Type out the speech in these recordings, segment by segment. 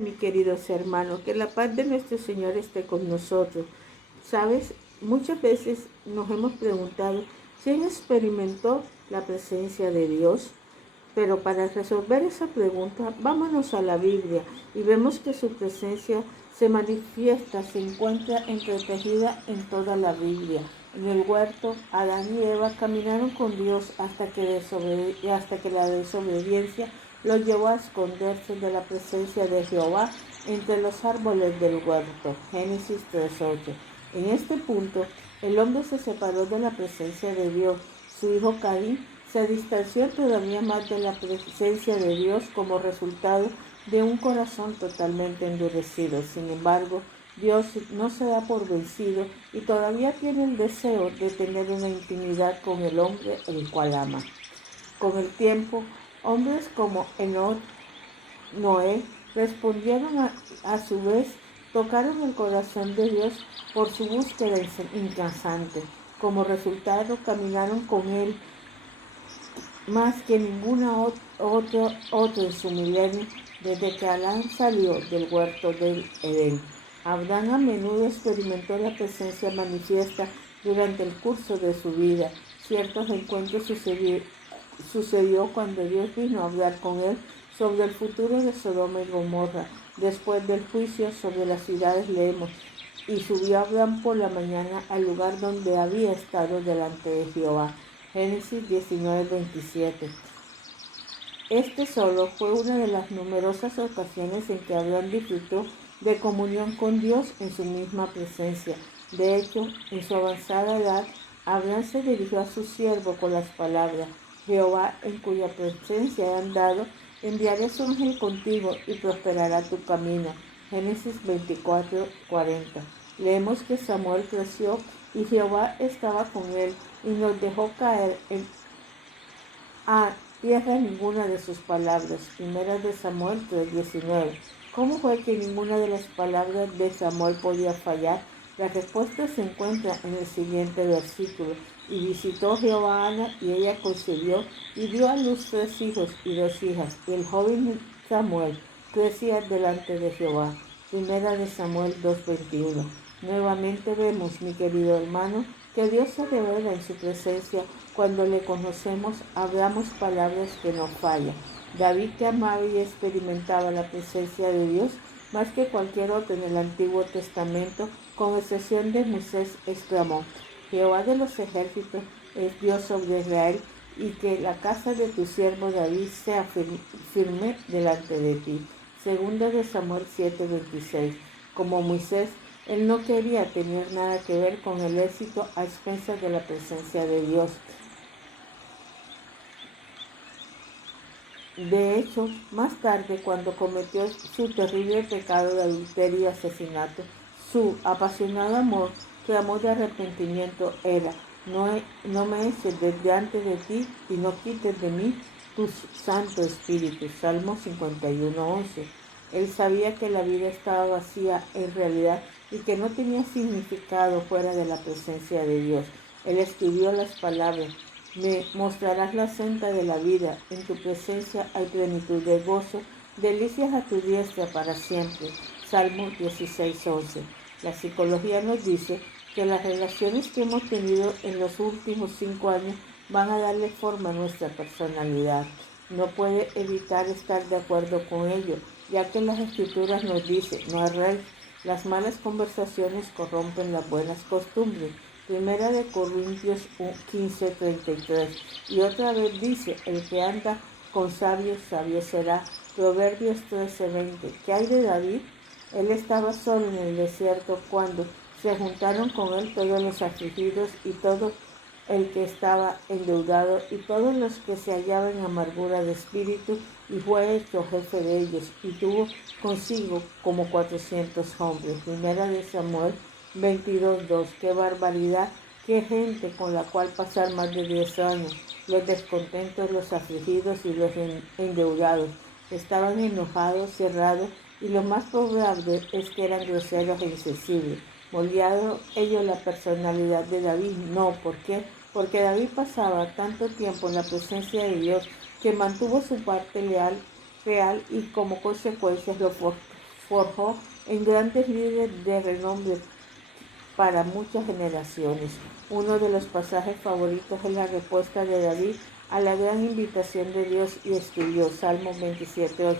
Mi queridos hermanos, que la paz de nuestro Señor esté con nosotros. Sabes, muchas veces nos hemos preguntado, ¿quién experimentó la presencia de Dios? Pero para resolver esa pregunta, vámonos a la Biblia y vemos que su presencia se manifiesta, se encuentra entretejida en toda la Biblia. En el huerto, Adán y Eva caminaron con Dios hasta que la desobediencia los llevó a esconderse de la presencia de Jehová entre los árboles del huerto. Génesis 3:8. En este punto, el hombre se separó de la presencia de Dios. Su hijo Caín se distanció todavía más de la presencia de Dios como resultado de un corazón totalmente endurecido. Sin embargo, Dios no se da por vencido y todavía tiene el deseo de tener una intimidad con el hombre el cual ama. Con el tiempo, hombres como Enoc, Noé, respondieron a su vez, tocaron el corazón de Dios por su búsqueda incansante. Como resultado, caminaron con Él más que ninguna otro en su milenio, desde que Adán salió del huerto del Edén. Abraham a menudo experimentó la presencia manifiesta durante el curso de su vida. Ciertos encuentros sucedió cuando Dios vino a hablar con él sobre el futuro de Sodoma y Gomorra. Después del juicio sobre las ciudades leemos, y subió Abraham por la mañana al lugar donde había estado delante de Jehová. Génesis 19:27. Este solo fue una de las numerosas ocasiones en que Abraham disfrutó de comunión con Dios en su misma presencia. De hecho, en su avanzada edad, Abraham se dirigió a su siervo con las palabras: Jehová, en cuya presencia he andado, enviaré su ángel contigo y prosperará tu camino. Génesis 24:40. Leemos que Samuel creció y Jehová estaba con él y no dejó caer a tierra ninguna de sus palabras. Primera de Samuel 3:19. ¿Cómo fue que ninguna de las palabras de Samuel podía fallar? La respuesta se encuentra en el siguiente versículo. Y visitó Jehová a Ana, y ella concibió y dio a luz 3 hijos y 2 hijas. Y el joven Samuel crecía delante de Jehová. Primera de Samuel 2:21. Nuevamente vemos, mi querido hermano, que Dios se revela en su presencia. Cuando le conocemos, hablamos palabras que no fallan. David, que amaba y experimentaba la presencia de Dios más que cualquier otro en el Antiguo Testamento, con excepción de Moisés, exclamó: Jehová de los ejércitos es Dios sobre Israel, y que la casa de tu siervo David sea firme delante de ti. Segunda de Samuel 7:26. Como Moisés, él no quería tener nada que ver con el éxito a expensas de la presencia de Dios. De hecho, más tarde, cuando cometió su terrible pecado de adulterio y asesinato, su apasionado amor clamó de arrepentimiento era: no me eches de delante de ti y no quites de mí tu Santo Espíritu. Salmo 51:11. Él sabía que la vida estaba vacía en realidad y que no tenía significado fuera de la presencia de Dios. Él escribió las palabras: me mostrarás la senda de la vida, en tu presencia hay plenitud de gozo, delicias a tu diestra para siempre. Salmo 16:11. La psicología nos dice que las relaciones que hemos tenido en los últimos 5 años van a darle forma a nuestra personalidad. No puede evitar estar de acuerdo con ello, ya que las escrituras nos dicen: no erréis, las malas conversaciones corrompen las buenas costumbres. Primera de Corintios 15:33. Y otra vez dice: el que anda con sabios, sabio será. Proverbios 13:20. ¿Qué hay de David? Él estaba solo en el desierto cuando se juntaron con él todos los afligidos y todo el que estaba endeudado y todos los que se hallaban en amargura de espíritu, y fue hecho jefe de ellos, y tuvo consigo como 400 hombres. Primera de Samuel 22:2. ¡Qué barbaridad! ¡Qué gente con la cual pasar más de 10 años! Los descontentos, los afligidos y los endeudados estaban enojados, cerrados, y lo más probable es que eran groseros e insensibles. ¿Moldeado ello la personalidad de David? No. ¿Por qué? Porque David pasaba tanto tiempo en la presencia de Dios que mantuvo su parte real y como consecuencia lo forjó en grandes líderes de renombre para muchas generaciones. Uno de los pasajes favoritos es la respuesta de David a la gran invitación de Dios y escribió Salmo 27:8.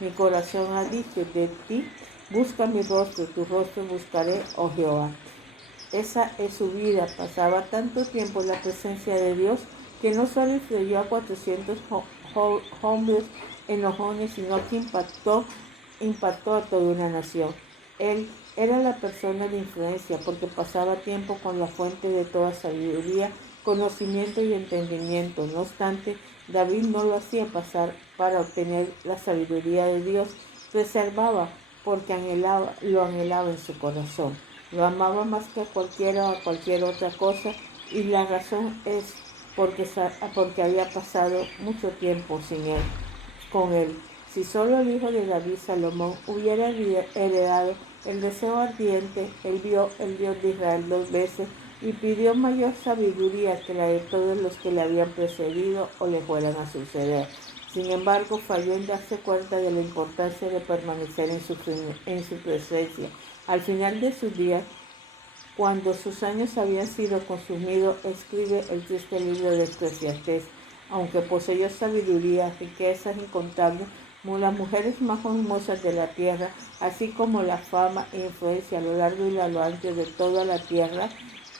Mi corazón ha dicho de ti, busca mi rostro, tu rostro buscaré, oh Jehová. Esa es su vida, pasaba tanto tiempo en la presencia de Dios que no solo influyó a 400 hombres enojones, sino que impactó a toda una nación. Él era la persona de influencia porque pasaba tiempo con la fuente de toda sabiduría, conocimiento y entendimiento. No obstante, David no lo hacía pasar para obtener la sabiduría de Dios, reservaba porque lo anhelaba en su corazón. Lo amaba más que a cualquier otra cosa, y la razón es porque había pasado mucho tiempo con él. Si solo el hijo de David, Salomón, hubiera heredado el deseo ardiente, él vio el Dios de Israel 2 veces y pidió mayor sabiduría que la de todos los que le habían precedido o le fueran a suceder. Sin embargo, falló en darse cuenta de la importancia de permanecer en su presencia. Al final de sus días, cuando sus años habían sido consumidos, escribe el triste libro de Eclesiastés. Aunque poseyó sabiduría, riquezas incontables, las mujeres más hermosas de la tierra, así como la fama e influencia a lo largo y a lo ancho de toda la tierra,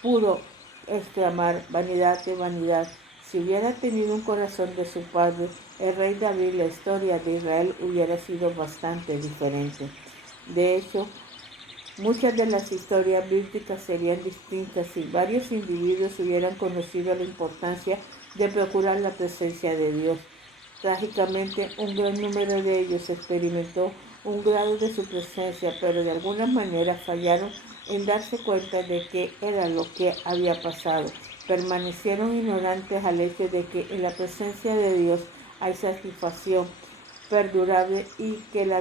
pudo exclamar: vanidad de vanidad. Si hubiera tenido un corazón de su padre, el rey David, la historia de Israel hubiera sido bastante diferente. De hecho, muchas de las historias bíblicas serían distintas si varios individuos hubieran conocido la importancia de procurar la presencia de Dios. Trágicamente, un gran número de ellos experimentó un grado de su presencia, pero de alguna manera fallaron en darse cuenta de qué era lo que había pasado. Permanecieron ignorantes al hecho de que en la presencia de Dios hay satisfacción perdurable y que la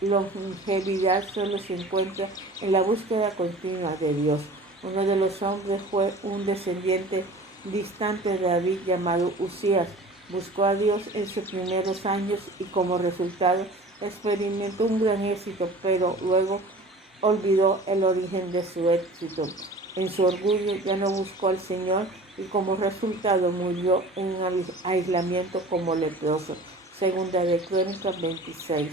longevidad solo se encuentra en la búsqueda continua de Dios. Uno de los hombres fue un descendiente distante de David llamado Usías. Buscó a Dios en sus primeros años y como resultado experimentó un gran éxito, pero luego olvidó el origen de su éxito. En su orgullo ya no buscó al Señor y como resultado murió en aislamiento como leproso. Segunda de Crónicas 26.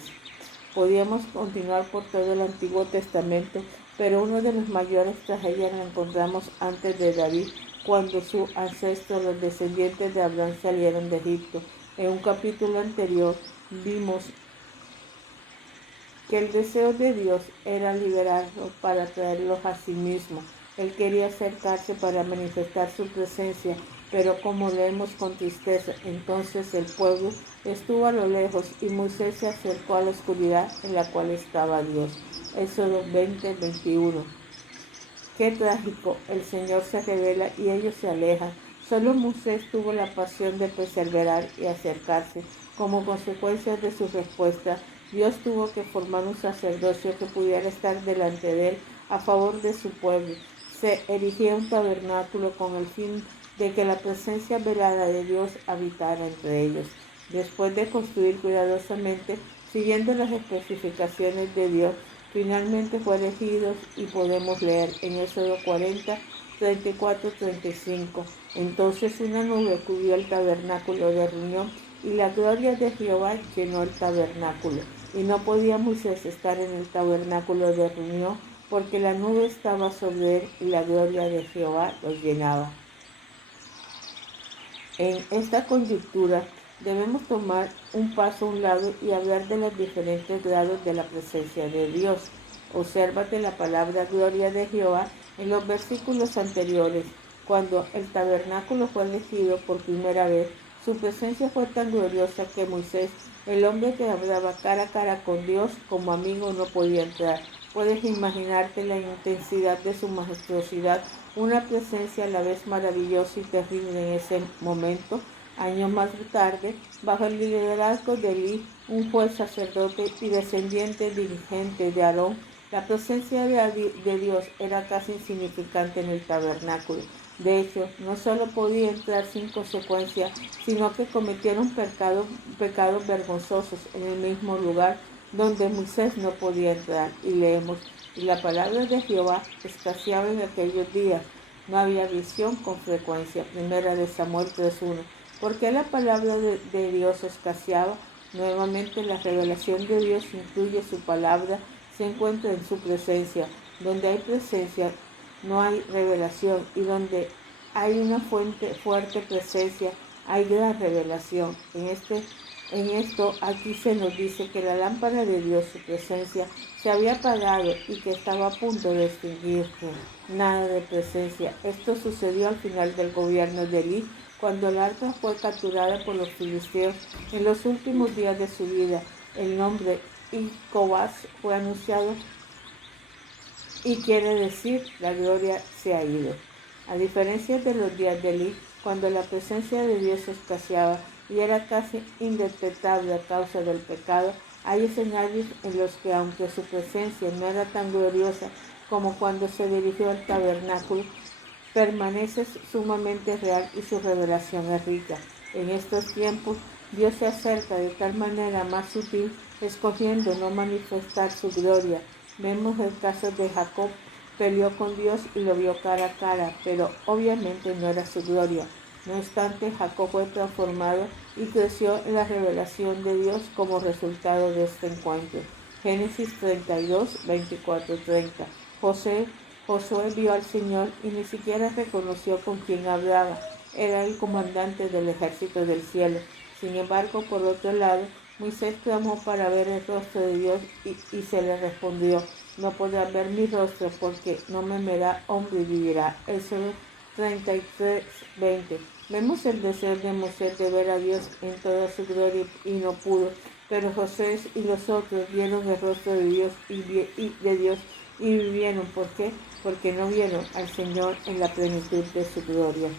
Podíamos continuar por todo el Antiguo Testamento, pero uno de los mayores tragedias la encontramos antes de David, cuando sus ancestros, los descendientes de Abraham, salieron de Egipto. En un capítulo anterior vimos que el deseo de Dios era liberarlos para traerlos a sí mismo. Él quería acercarse para manifestar su presencia, pero como leemos con tristeza, entonces el pueblo estuvo a lo lejos y Moisés se acercó a la oscuridad en la cual estaba Dios. Éxodo 20:21. Qué trágico, el Señor se revela y ellos se alejan. Solo Moisés tuvo la pasión de perseverar y acercarse. Como consecuencia de su respuesta, Dios tuvo que formar un sacerdocio que pudiera estar delante de él a favor de su pueblo. Se erigía un tabernáculo con el fin de que la presencia velada de Dios habitara entre ellos. Después de construir cuidadosamente, siguiendo las especificaciones de Dios, finalmente fue elegido y podemos leer en Éxodo 40, 34, 35. Entonces una nube cubrió el tabernáculo de reunión y la gloria de Jehová llenó el tabernáculo. Y no podía Moisés estar en el tabernáculo de reunión porque la nube estaba sobre él y la gloria de Jehová lo llenaba. En esta coyuntura debemos tomar un paso a un lado y hablar de los diferentes grados de la presencia de Dios. Obsérvate la palabra gloria de Jehová en los versículos anteriores. Cuando el tabernáculo fue elegido por primera vez, su presencia fue tan gloriosa que Moisés, el hombre que hablaba cara a cara con Dios como amigo, no podía entrar. Puedes imaginarte la intensidad de su majestuosidad, una presencia a la vez maravillosa y terrible en ese momento. Años más tarde, bajo el liderazgo de Elí, un juez sacerdote y descendiente dirigente de Aarón, la presencia de Dios era casi insignificante en el tabernáculo. De hecho, no solo podía entrar sin consecuencia, sino que cometieron pecados vergonzosos en el mismo lugar. donde Moisés no podía entrar. Y leemos, y la palabra de Jehová escaseaba en aquellos días. No había visión con frecuencia. Primera de Samuel 3:1. ¿Por qué la palabra de Dios escaseaba? Nuevamente la revelación de Dios incluye su palabra, se encuentra en su presencia. Donde hay presencia no hay revelación, y donde hay una fuerte presencia hay gran revelación. En esto aquí se nos dice que la lámpara de Dios, su presencia, se había apagado y que estaba a punto de extinguirse. Nada de presencia. Esto sucedió al final del gobierno de Elí, cuando el arca fue capturada por los filisteos en los últimos días de su vida. El nombre Icobaz fue anunciado y quiere decir la gloria se ha ido. A diferencia de los días de Elí, cuando la presencia de Dios escaseaba y era casi indetectable a causa del pecado, hay escenarios en los que, aunque su presencia no era tan gloriosa como cuando se dirigió al tabernáculo, permanece sumamente real y su revelación es rica. En estos tiempos, Dios se acerca de tal manera más sutil, escogiendo no manifestar su gloria. Vemos el caso de Jacob. Peleó con Dios y lo vio cara a cara, pero obviamente no era su gloria. No obstante, Jacob fue transformado y creció en la revelación de Dios como resultado de este encuentro. Génesis 32, 24-30. Josué vio al Señor y ni siquiera reconoció con quién hablaba. Era el comandante del ejército del cielo. Sin embargo, por otro lado, Moisés clamó para ver el rostro de Dios y se le respondió, no podrás ver mi rostro porque no me verá hombre y vivirá. Éxodo 33:20. Vemos el deseo de Moisés de ver a Dios en toda su gloria y no pudo, pero José y los otros vieron el rostro de Dios y vivieron. ¿Por qué? Porque no vieron al Señor en la plenitud de su gloria.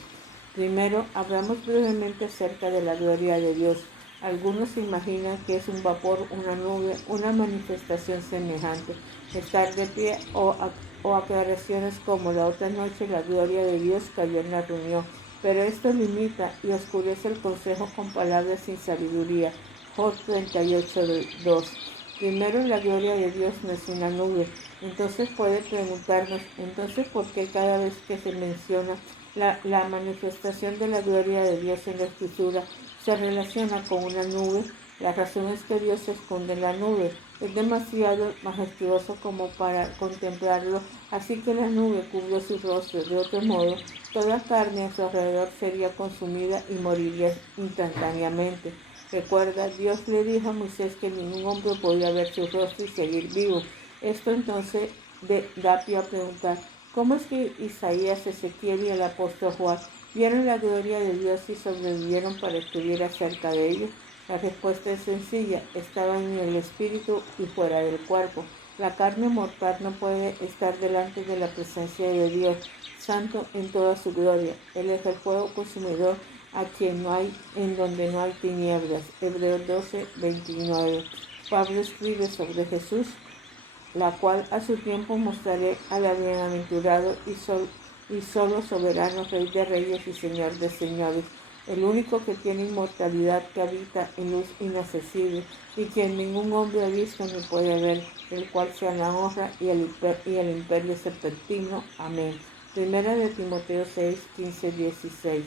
Primero, hablamos brevemente acerca de la gloria de Dios. Algunos se imaginan que es un vapor, una nube, una manifestación semejante, estar de pie o aclaraciones como la otra noche la gloria de Dios cayó en la reunión. Pero esto limita y oscurece el consejo con palabras sin sabiduría. Job 38:2. Primero, la gloria de Dios no es una nube. Entonces puede preguntarnos, entonces, ¿por qué cada vez que se menciona la manifestación de la gloria de Dios en la Escritura se relaciona con una nube? La razón es que Dios se esconde en la nube. Es demasiado majestuoso como para contemplarlo, así que la nube cubrió su rostro. De otro modo, toda carne a su alrededor sería consumida y moriría instantáneamente. Recuerda, Dios le dijo a Moisés que ningún hombre podía ver su rostro y seguir vivo. Esto entonces da pie a preguntar, ¿cómo es que Isaías, Ezequiel y el apóstol Juan vieron la gloria de Dios y sobrevivieron para escribir acerca de ello? La respuesta es sencilla, estaban en el espíritu y fuera del cuerpo. La carne mortal no puede estar delante de la presencia de Dios, santo en toda su gloria. Él es el fuego consumidor a quien no hay, en donde no hay tinieblas. Hebreos 12:29. Pablo escribe sobre Jesús, la cual a su tiempo mostraré al bienaventurado y solo soberano, Rey de reyes y Señor de señores, el único que tiene inmortalidad, que habita en luz inaccesible y quien ningún hombre ha visto ni puede ver, el cual sea la honra y el imperio serpentino. Amén. Primera de Timoteo 6:15-16.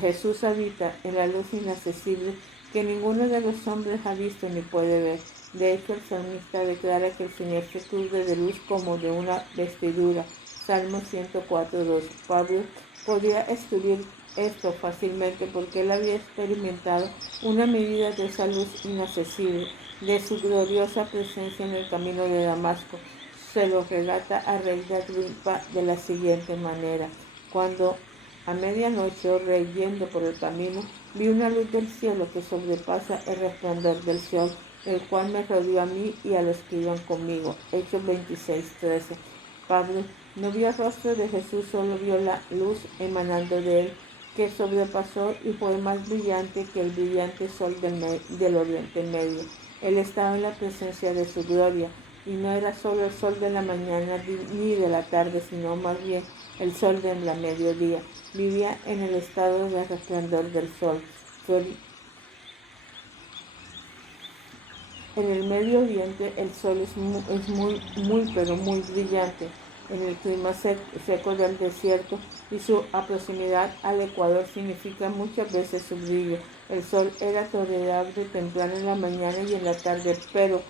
Jesús habita en la luz inaccesible que ninguno de los hombres ha visto ni puede ver. De hecho, el salmista declara que el Señor se cubre de luz como de una vestidura. Salmo 104:2. Pablo podía escribir esto fácilmente porque él había experimentado una medida de esa luz inaccesible, de su gloriosa presencia en el camino de Damasco. Se lo relata a rey de Agripa de la siguiente manera. Cuando a medianoche, oh rey, yendo por el camino, vi una luz del cielo que sobrepasa el resplandor del sol, el cual me rodeó a mí y a los que iban conmigo. Hechos 26:13. Pablo no vio el rostro de Jesús, solo vio la luz emanando de él, que sobrepasó y fue más brillante que el brillante sol del Oriente Medio. Él estaba en la presencia de su gloria, y no era solo el sol de la mañana ni de la tarde, sino más bien el sol de la mediodía. Vivía en el estado de resplandor del sol. En el Medio Oriente el sol es muy brillante. En el clima seco del desierto y su proximidad al Ecuador significa muchas veces su brillo. El sol era tolerable temprano en la mañana y en la tarde, pero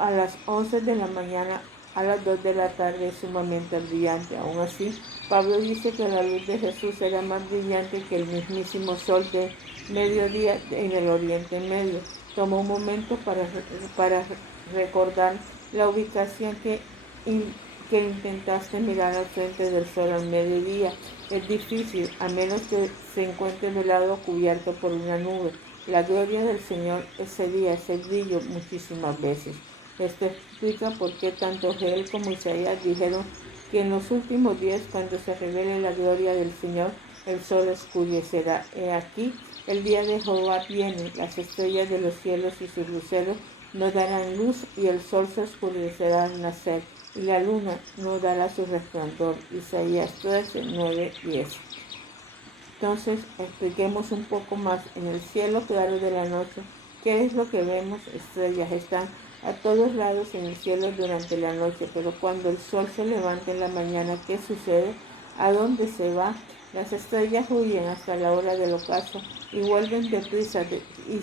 a las 11 de la mañana a las 2 de la tarde es sumamente brillante. Aún así, Pablo dice que la luz de Jesús era más brillante que el mismísimo sol de mediodía en el Oriente Medio. Tomó un momento para recordar la ubicación que intentaste mirar al frente del sol al mediodía. Es difícil, a menos que se encuentre velado o cubierto por una nube. La gloria del Señor ese día, ese brillo muchísimas veces. Esto explica por qué tanto Joel como Isaías dijeron que en los últimos días, cuando se revele la gloria del Señor, el sol oscurecerá. He aquí, el día de Jehová viene, las estrellas de los cielos y sus luceros no darán luz, y el sol se oscurecerá al nacer, y la luna no dará su resplandor. Isaías 13, 9, 10. Entonces, expliquemos un poco más. En el cielo claro de la noche, ¿qué es lo que vemos? Estrellas están a todos lados en el cielo durante la noche, pero cuando el sol se levanta en la mañana, ¿qué sucede? ¿A dónde se va? Las estrellas huyen hasta la hora del ocaso y vuelven deprisa y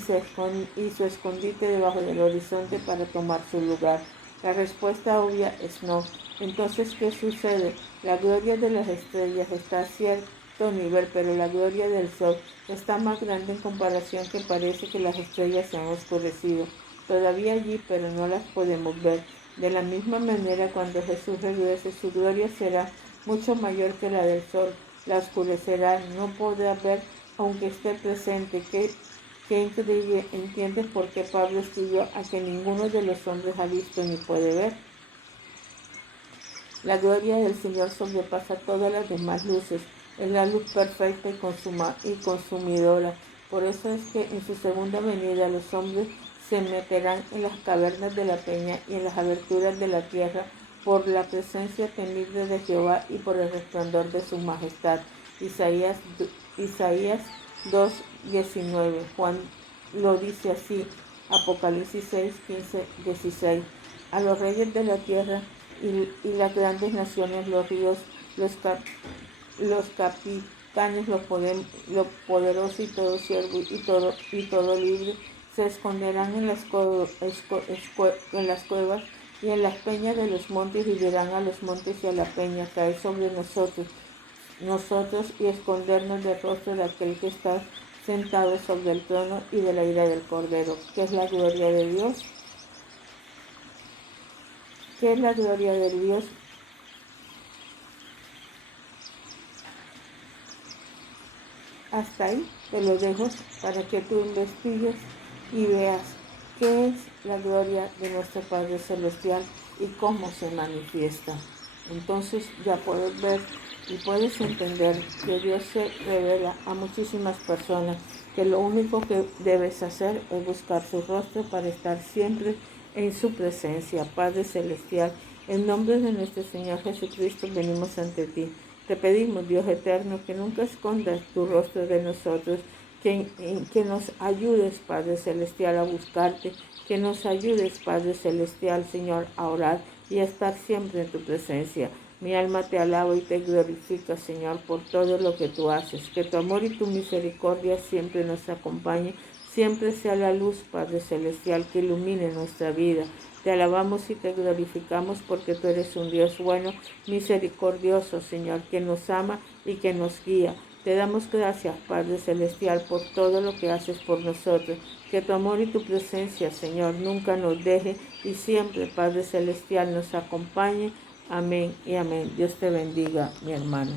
su escondite debajo del horizonte para tomar su lugar. La respuesta obvia es no. Entonces, ¿qué sucede? La gloria de las estrellas está a cierto nivel, pero la gloria del sol está más grande en comparación, que parece que las estrellas se han oscurecido. Todavía allí, pero no las podemos ver. De la misma manera, cuando Jesús regrese, su gloria será mucho mayor que la del sol. La oscurecerá, no podrá ver aunque esté presente. Qué increíble. ¿Entiendes por qué Pablo escribió a que ninguno de los hombres ha visto ni puede ver? La gloria del Señor sobrepasa todas las demás luces. Es la luz perfecta y consumidora. Por eso es que en su segunda venida los hombres se meterán en las cavernas de la peña y en las aberturas de la tierra por la presencia temible de Jehová y por el resplandor de su majestad. Isaías 2:19. Juan lo dice así. Apocalipsis 6:15, 16. A los reyes de la tierra y las grandes naciones, los ríos, los capitanes, los poderosos y todo siervo y todo libre, se esconderán en las cuevas y en las peñas de los montes, y dirán a los montes y a la peña: caer sobre nosotros y escondernos del rostro de aquel que está sentado sobre el trono y de la ira del Cordero. ¿Qué es la gloria de Dios? ¿Qué es la gloria de Dios? Hasta ahí te lo dejo para que tú investigues y veas qué es la gloria de nuestro Padre Celestial y cómo se manifiesta. Entonces ya puedes ver y puedes entender que Dios se revela a muchísimas personas, que lo único que debes hacer es buscar su rostro para estar siempre en su presencia. Padre Celestial, en nombre de nuestro Señor Jesucristo venimos ante ti. Te pedimos, Dios eterno, que nunca escondas tu rostro de nosotros, que nos ayudes, Padre Celestial, a buscarte, que nos ayudes, Padre Celestial, Señor, a orar y a estar siempre en tu presencia. Mi alma te alaba y te glorifica, Señor, por todo lo que tú haces. Que tu amor y tu misericordia siempre nos acompañe, siempre sea la luz, Padre Celestial, que ilumine nuestra vida. Te alabamos y te glorificamos porque tú eres un Dios bueno, misericordioso, Señor, que nos ama y que nos guía. Te damos gracias, Padre Celestial, por todo lo que haces por nosotros. Que tu amor y tu presencia, Señor, nunca nos deje y siempre, Padre Celestial, nos acompañe. Amén y amén. Dios te bendiga, mi hermano.